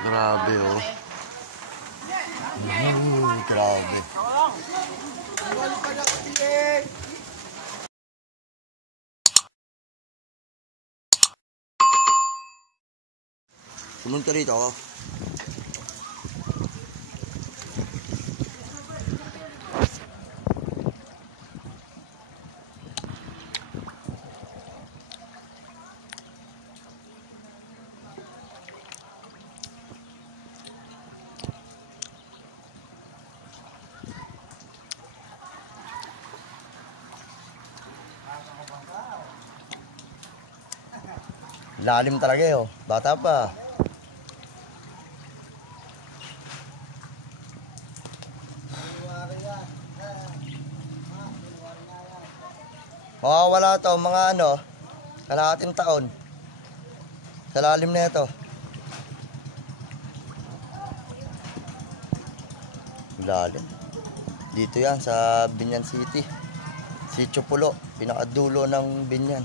Grabe oh. Grabe. Sumunod ka dito ako. Lalim talaga eh, oh. Bata pa. Mawawala to mga ano, kalahating taon. Sa lalim na ito. Lalim. Dito yan sa Binyan City. Sitio Pulo, pinakadulo ng Binyan.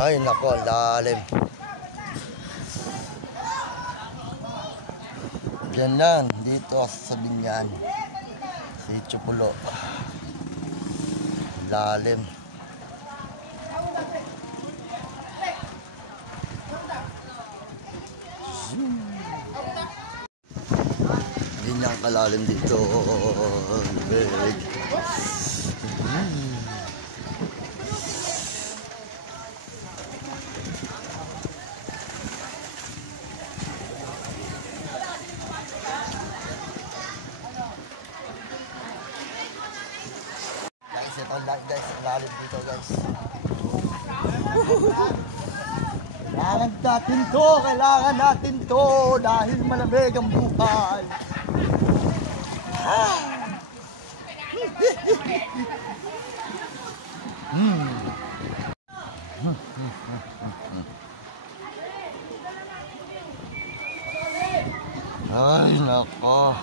Ay nako, lalim. Diyan lang, dito sa Binyan. Sitio Pulo. Lalim. Binyan kalalim dito. Big. Guys, lalim dito guys. Kailangan natin to dahil malamig ang buhay. Ay nako.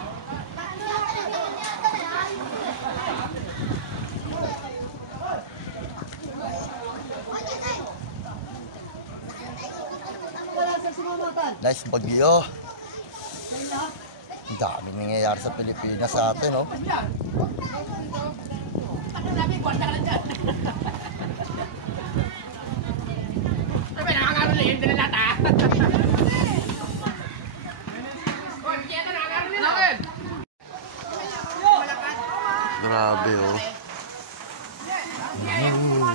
Nice bagyo. Ang dami nangyayari sa Pilipinas sa atin, no? Grabe, oh.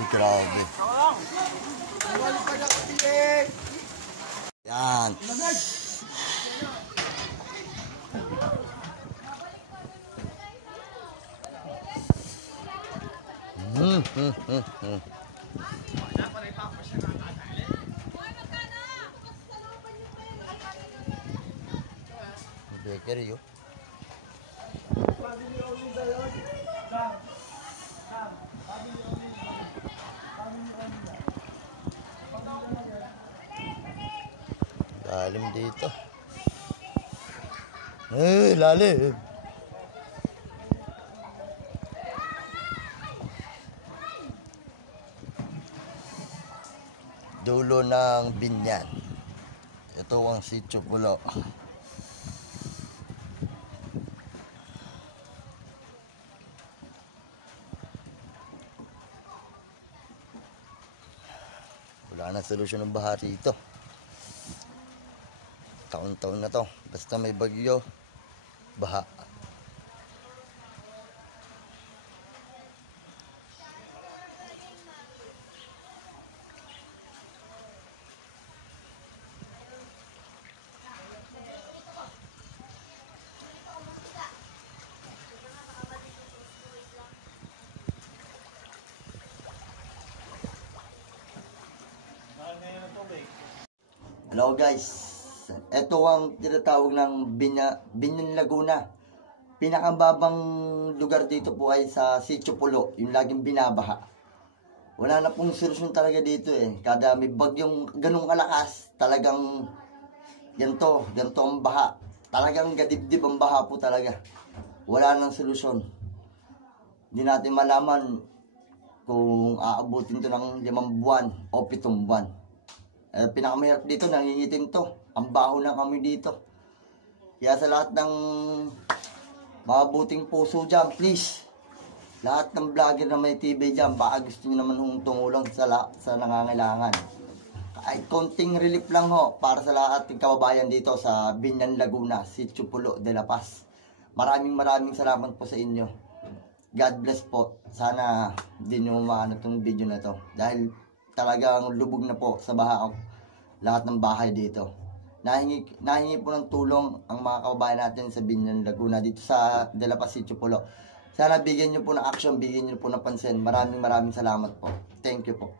Grabe. Yan. Bakery, yo. Lalim dito. Lalim. Dulo ng Binyan. Ito ang Sitio Pulo. Wala na solusyon ng baha rito. Taon-taon na to. Basta may bagyo, baha. Hello guys, ito ang tinatawag ng Binyan Laguna. Pinakababang lugar dito po ay sa Sitio Pulo, yung laging binabaha. Wala na pong solusyon talaga dito eh. Kada may bagyong ganung kalakas, talagang ganito ang baha. Talagang gadibdib ang baha po talaga. Wala nang solusyon. Hindi natin malaman kung aabutin to ng 5 buwan o 7 buwan. Pinakamahirap dito, nangingitim to. Ang baho na kami dito. Kaya sa lahat ng mabuting puso dyan, please. Lahat ng vlogger na may TV dyan, baka gusto nyo naman hong tumulong sa nangangailangan. Kahit konting relief lang ho, para sa lahat ng kababayan dito sa Binyan Laguna, Sitio Pulo de la Paz. Maraming salamat po sa inyo. God bless po. Sana di nyo maano itong video na to. Dahil talagang lubog na po sa baha lahat ng bahay dito. Nahingi po ng tulong ang mga kababayan natin sa Binyan Laguna dito sa De La Paz, Sitio Pulo. Sana bigyan nyo po ng action, bigyan nyo po ng pansin. Maraming salamat po. Thank you po.